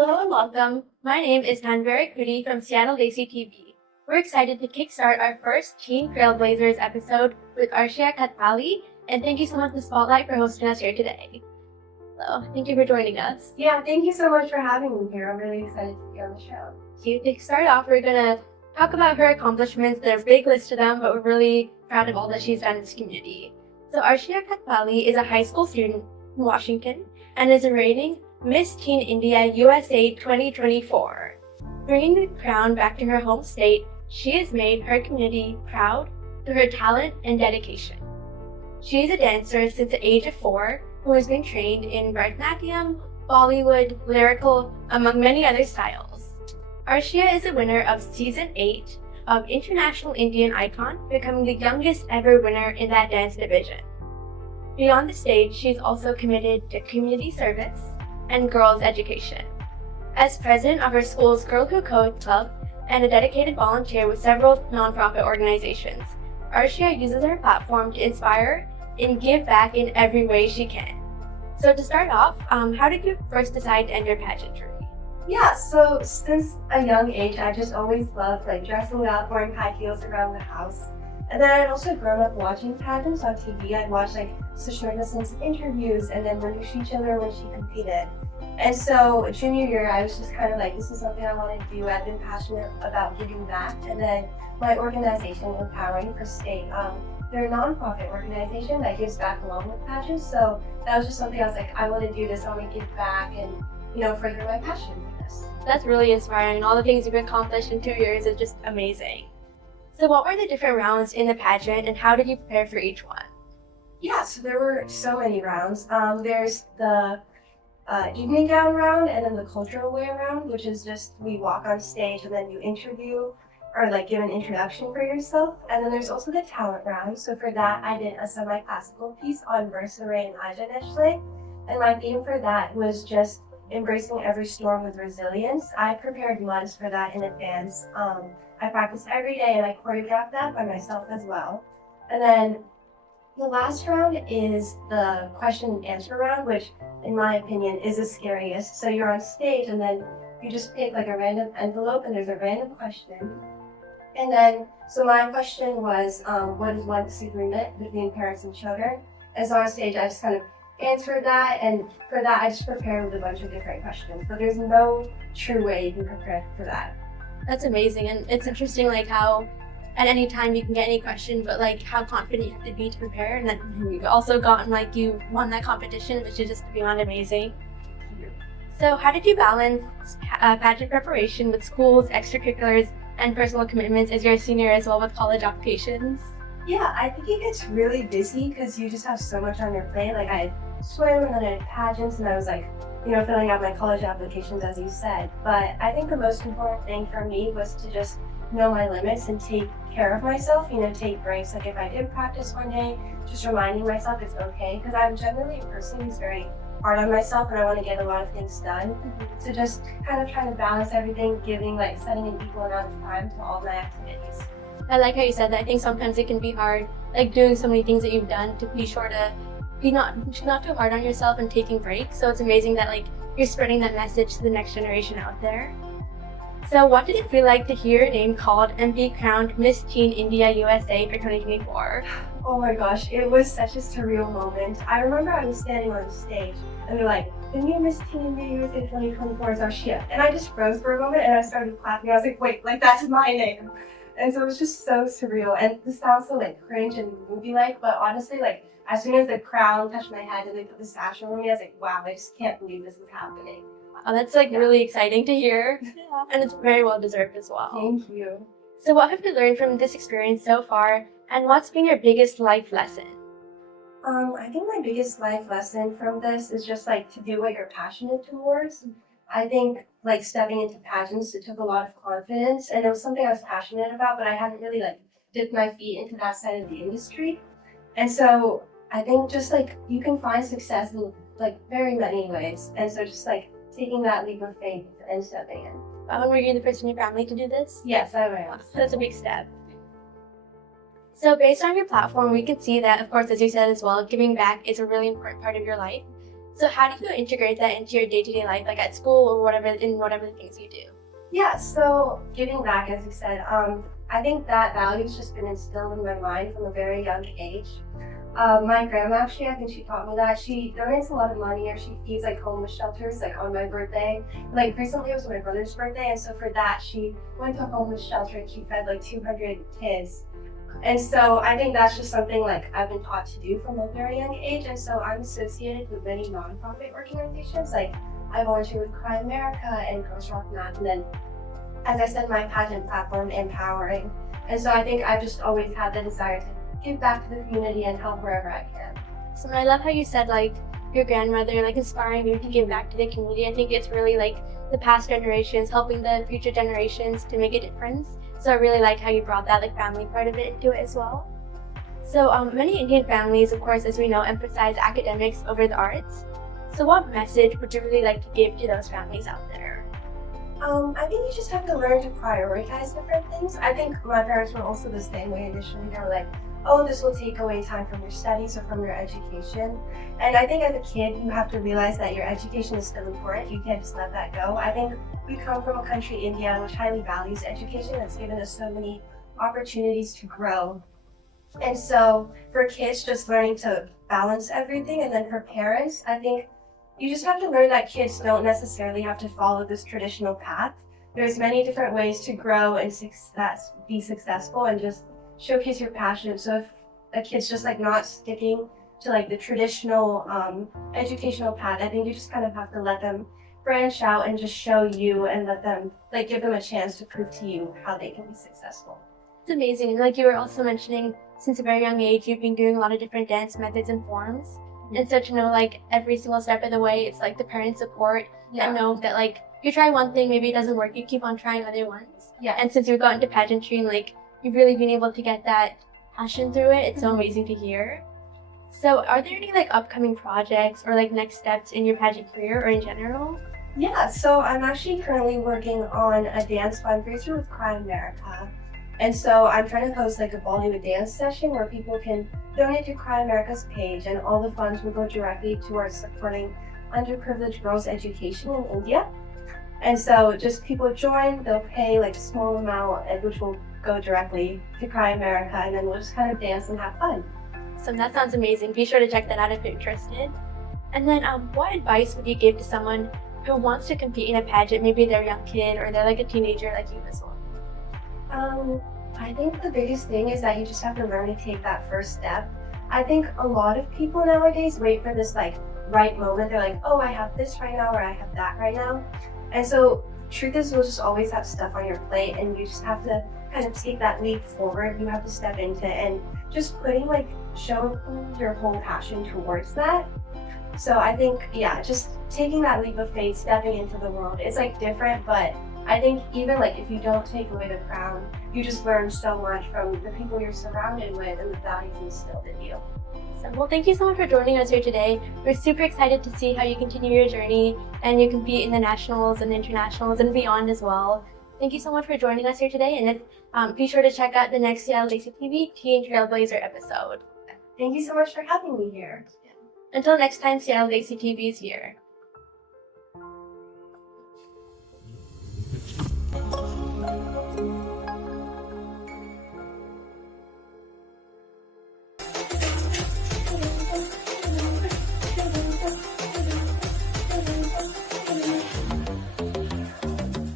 Hello and welcome. My name is Tanvir Kudi from Seattle Desi TV. We're excited to kickstart our first Teen TrailBlazers episode with Arshia Kathpalia, and thank you so much to Spotlight for hosting us here today. So, thank you for joining us. Yeah, thank you so much for having me here. I'm really excited to be on the show. To start off, we're gonna talk about her accomplishments. There's a big list of them, but we're really proud of all that she's done in this community. So, Arshia Kathpalia is a high school student in Washington and is a reigning Miss Teen India USA 2024. Bringing the crown back to her home state, she has made her community proud through her talent and dedication. She is a dancer since the age of 4 who has been trained in Bharatanatyam, Bollywood, lyrical, among many other styles. Arshia is a winner of Season 8 of International Indian Icon, becoming the youngest ever winner in that dance division. Beyond the stage, she's also committed to community service and girls' education. As president of her school's Girl Who Codes Club and a dedicated volunteer with several nonprofit organizations, Arshia uses her platform to inspire and give back in every way she can. So to start off, how did you first decide to enter pageantry? Yeah, so since a young age, I just always loved dressing up, wearing high heels around the house. And then I'd also grown up watching pageants on TV. I'd watch Sushmita Sen's interviews and then Manushi Chiller when she competed. And so junior year, I was just kind of this is something I want to do. I've been passionate about giving back. And then my organization, Empowering for State, they're a nonprofit organization that gives back along with pageants. So that was just something I was I want to do this, I want to give back and, further my passion for this. That's really inspiring. All the things you've accomplished in 2 years is just amazing. So what were the different rounds in the pageant and how did you prepare for each one? Yeah, so there were so many rounds. There's the evening gown round and then the cultural wear round, which is just we walk on stage and then you interview or give an introduction for yourself. And then there's also the talent round. So for that, I did a semi-classical piece on Versailles and Ajaneshle. And my theme for that was just embracing every storm with resilience. I prepared months for that in advance. I practiced every day and I choreographed that by myself as well. And then the last round is the question and answer round, which in my opinion is the scariest. So you're on stage and then you just pick a random envelope and there's a random question. And then, so my question was, what is one disagreement between parents and children? And so on stage I just kind of answered that, and for that I just prepared with a bunch of different questions. But there's no true way you can prepare for that. That's amazing, and it's interesting how at any time you can get any question, but how confident you have to be to prepare, and then you've also gotten you won that competition, which is just beyond amazing. So how did you balance pageant preparation with school's extracurriculars and personal commitments as you're a senior as well with college applications? Yeah, I think it gets really busy because you just have so much on your plate. I had swim and then I had pageants and I was filling out my college applications as you said. But I think the most important thing for me was to just know my limits and take care of myself, take breaks. If I didn't practice one day, just reminding myself it's okay, because I'm generally a person who's very hard on myself and I want to get a lot of things done. So just kind of trying to balance everything, giving setting an equal amount of time to all my activities. I like how you said that. I think sometimes it can be hard, doing so many things that you've done, to be sure to be not too hard on yourself and taking breaks. So it's amazing that you're spreading that message to the next generation out there. So what did it feel like to hear your name called and be crowned Miss Teen India USA for 2024? Oh my gosh, it was such a surreal moment. I remember I was standing on the stage and they're the new Miss Teen India USA 2024 is Arshia. And I just froze for a moment and I started clapping. I was wait, that's my name. And so it was just so surreal. And this sounds so cringe and movie-like, but honestly, as soon as the crown touched my head and they put the sash on me, I was wow, I just can't believe this is happening. Oh, that's really exciting to hear. Yeah. And it's very well deserved as well. Thank you. So what have you learned from this experience so far, and what's been your biggest life lesson? I think my biggest life lesson from this is just to do what you're passionate towards. I think stepping into pageants, it took a lot of confidence, and it was something I was passionate about, but I hadn't really dipped my feet into that side of the industry. And so I think just you can find success in very many ways. And so just taking that leap of faith and stepping in. Were you the first in your family to do this? Yes, I was. That's a big step. So based on your platform, we can see that, of course, as you said as well, giving back is a really important part of your life. So how do you integrate that into your day-to-day life, like at school or whatever, in whatever the things you do? Yeah, so giving back, as you said, I think that value's just been instilled in my mind from a very young age. My grandma actually, I think she taught me that. She donates a lot of money, or she feeds like homeless shelters, like on my birthday. Like recently, it was my brother's birthday, and so for that, she went to a homeless shelter and she fed like 200 kids. And so I think that's just something like I've been taught to do from a very young age. And so I'm associated with many nonprofit organizations. Like I volunteer with Cry America and Girls Rock Math, and then, as I said, my pageant platform, Empowering. And so I think I've just always had the desire to give back to the community and help wherever I can. So I love how you said like your grandmother like inspiring you to give back to the community. I think it's really like the past generations helping the future generations to make a difference. So I really like how you brought that like family part of it into it as well. So many Indian families, of course, as we know, emphasize academics over the arts. So what message would you really like to give to those families out there? I think you just have to learn to prioritize different things. I think my parents were also the same way initially. They were like, oh, this will take away time from your studies or from your education. And I think as a kid, you have to realize that your education is still important. You can't just let that go. I think we come from a country, India, which highly values education. It's given us so many opportunities to grow. And so for kids, just learning to balance everything. And then for parents, I think you just have to learn that kids don't necessarily have to follow this traditional path. There's many different ways to grow and be successful and just showcase your passion. So if a kid's just like not sticking to like the traditional educational path, I think you just kind of have to let them branch out and just show you and let them like give them a chance to prove to you how they can be successful. It's amazing. And like you were also mentioning, since a very young age, you've been doing a lot of different dance methods and forms. And so to know like every single step of the way, it's like the parent support and know that like you try one thing, maybe it doesn't work, you keep on trying other ones. Yeah. And since you've gotten into pageantry and like you've really been able to get that passion through it, it's so amazing to hear. So are there any like upcoming projects or like next steps in your pageant career or in general? Yeah, so I'm actually currently working on a dance fundraiser with Cry America. And so I'm trying to host like a Bollywood dance session where people can donate to Cry America's page, and all the funds will go directly towards supporting underprivileged girls' education in India. And so just people join, they'll pay like a small amount, which will go directly to Cry America, and then we'll just kind of dance and have fun. So that sounds amazing. Be sure to check that out if you're interested. And then what advice would you give to someone who wants to compete in a pageant? Maybe they're a young kid or they're like a teenager like you as well. I think the biggest thing is that you just have to learn to take that first step. I think a lot of people nowadays wait for this like right moment. They're like, oh, I have this right now or I have that right now. And so truth is you'll just always have stuff on your plate, and you just have to kind of take that leap forward. You have to step into it and just show your whole passion towards that. So I think, yeah, just taking that leap of faith, stepping into the world, it's like different, but I think even like if you don't take away the crown, you just learn so much from the people you're surrounded with and the values instilled in you. So, well, thank you so much for joining us here today. We're super excited to see how you continue your journey and you compete in the nationals and internationals and beyond as well. Thank you so much for joining us here today, and be sure to check out the next Seattle Desi TV Teen Trailblazer episode. Thank you so much for having me here. Until next time, Seattle Desi TV is here.